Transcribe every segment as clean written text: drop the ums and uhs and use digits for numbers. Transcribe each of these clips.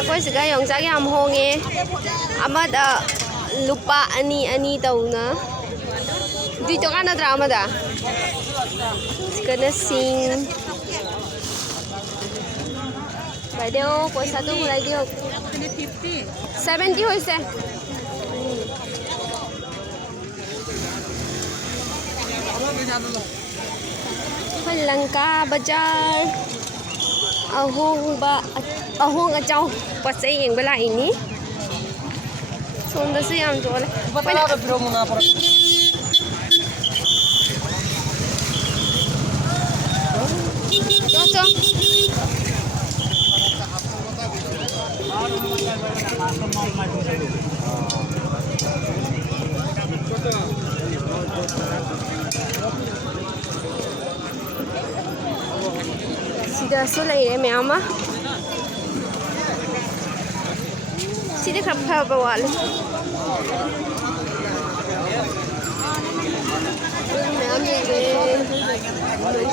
ꯑꯩꯈꯣꯏ ꯁꯤꯒ ꯌꯣꯡꯆꯥꯛ ꯌꯥꯝ ꯍꯣꯡꯉꯦ ꯑꯃꯗ ꯂꯨꯄꯥ ꯑꯅꯤ ꯇꯧꯅ ꯗꯤ ꯇꯣꯉꯥꯟ ꯅꯠꯇ꯭ꯔꯥ ꯑꯃꯗ ꯁꯤꯒꯅ ꯁꯤꯡ বাইদেউ পইচাটো ঘূৰাই দিয়ক 70 হৈছে लंका बाजार अहोंग अचाउ पचई येंग लाइनी सोंदसु याम जोले चो सिदासु लेरे मैम सिदे खब खब वाले मैम ये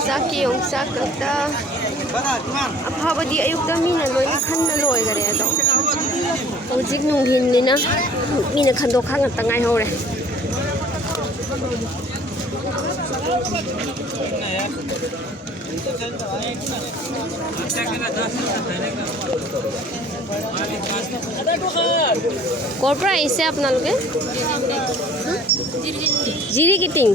साकी ओंसा कता अफाबदी अयुक्ता मीना लोई खन्ना लोई गरे अदो हौजिक नुंहिननिना मीना खंदो खांगा तंगाई होरे कोर प्राइस है अपना लोगे जीरी किटिंग